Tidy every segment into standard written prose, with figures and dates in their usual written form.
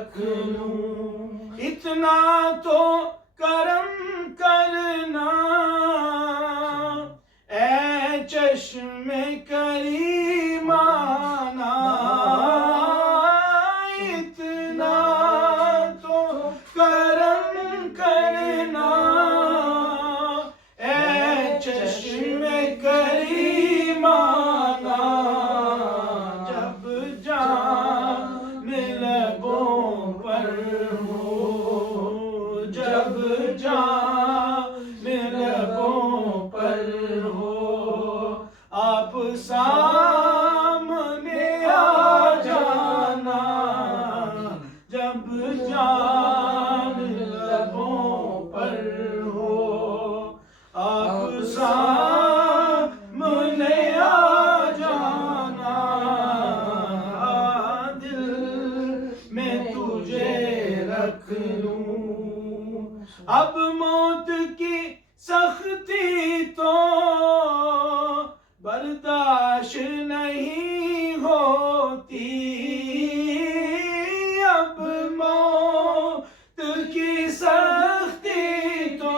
رکھ لوں. اتنا تو کرم کرنا اے چشم کریمانہ. اتنا تو کرم کرنا اے چشم کریمانہ. جب جان لبوں پر ہو، جب جان لبوں پر ہو، آپ سامنے آ جانا. جب جان لبوں پر ہو، آپ سامنے آ جانا. دل میں تجھے رکھ لوں. اب موت کی سختی تو برداشت نہیں ہوتی. اب موت کی سختی تو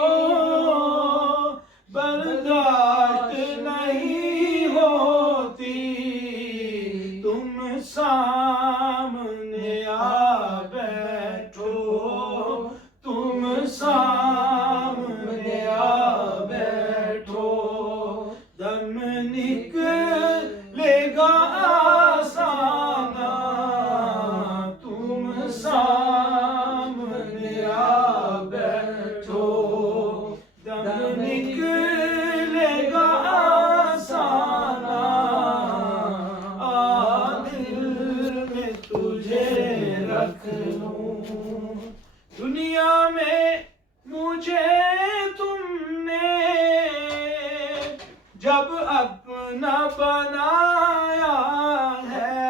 برداشت نہیں ہوتی. تم سامنے آ بیٹھو، تم سامنے آ بیٹھو. دم نکلے گا آسان. تم سامنے آ بیٹھو، دم نکلے گا آسان. دل میں تجھے رکھ لوں. دنیا میں مجھے تم نے جب اپنا بنایا ہے.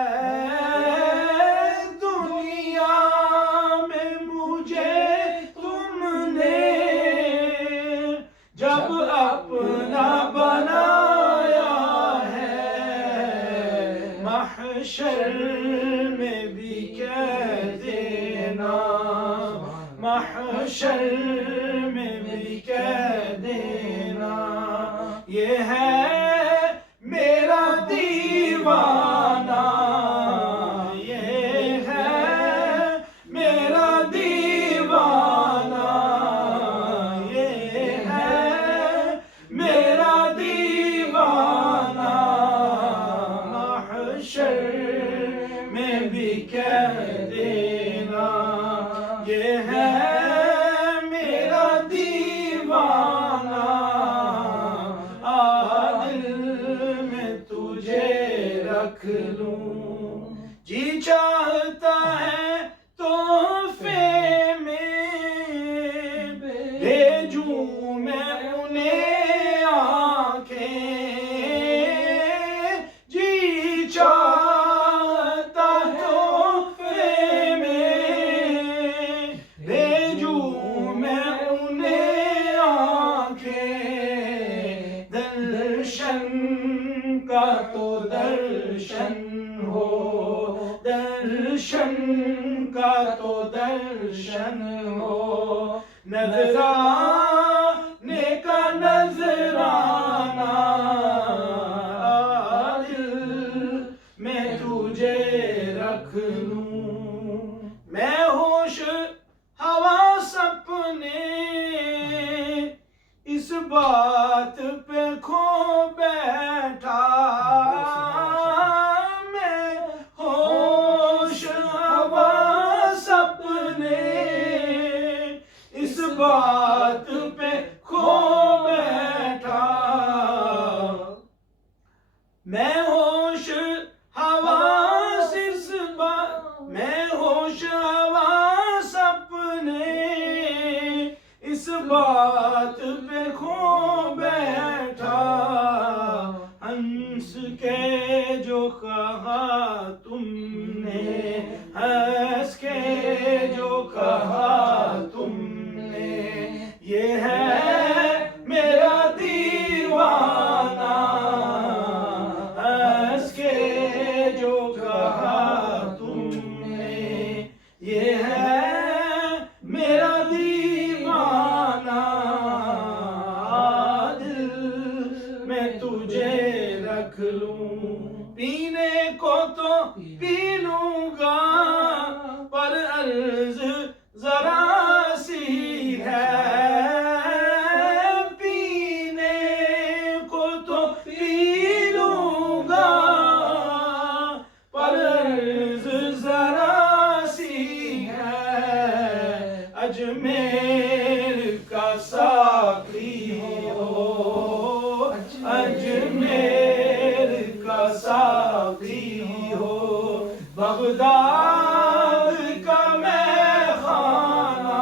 دنیا میں مجھے تم نے جب اپنا بنایا ہے. محشر میں بھی کہہ دینا، محشر میں بھی کہہ دینا. یہ ہے میرا دیوانہ، یہ ہے میرا دیوانہ. یہ ہے میرا دیوانہ. محشر میں بھی کہہ دینا، یہ ہے میرا دیوانہ. دل میں تجھے رکھ لوں. جی چاہتا ہے تحفے میں بھیجوں میں انہیں آنکھیں. جی چاہتا تحفے میں بھیجوں میں انہیں آنکھیں. درشن کا تو درشن ہو، درشن کا تو درشن ہو. نذرانے کا نذرانہ. دل میں تجھے رکھ لوں. میں ہوش حواس اپنے اس بات پہ کھو بیٹھا. میں ہوش حواس اپنے اس بات پہ کھو بیٹھا. میں ہوش حواس اس بات، میں ہوش حواس اپنے اس بات پہ کھو بیٹھا. ہنس کے جو کہا تم نے، ہنس کے جو کہا تم نے، یہ ہے میرا دیوانہ. ہنس کے جو کہا تم نے، یہ ہے اجمیر کا ساقی ہو اجمیر کا ساقی ہو بغداد کا میخانہ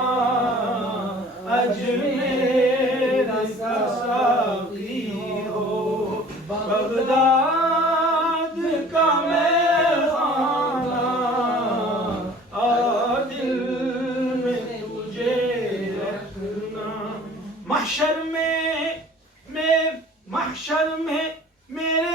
اجمیر کا ساقی ہو بغداد کا میخانہ اور دل میں تجھے محشر میں میرے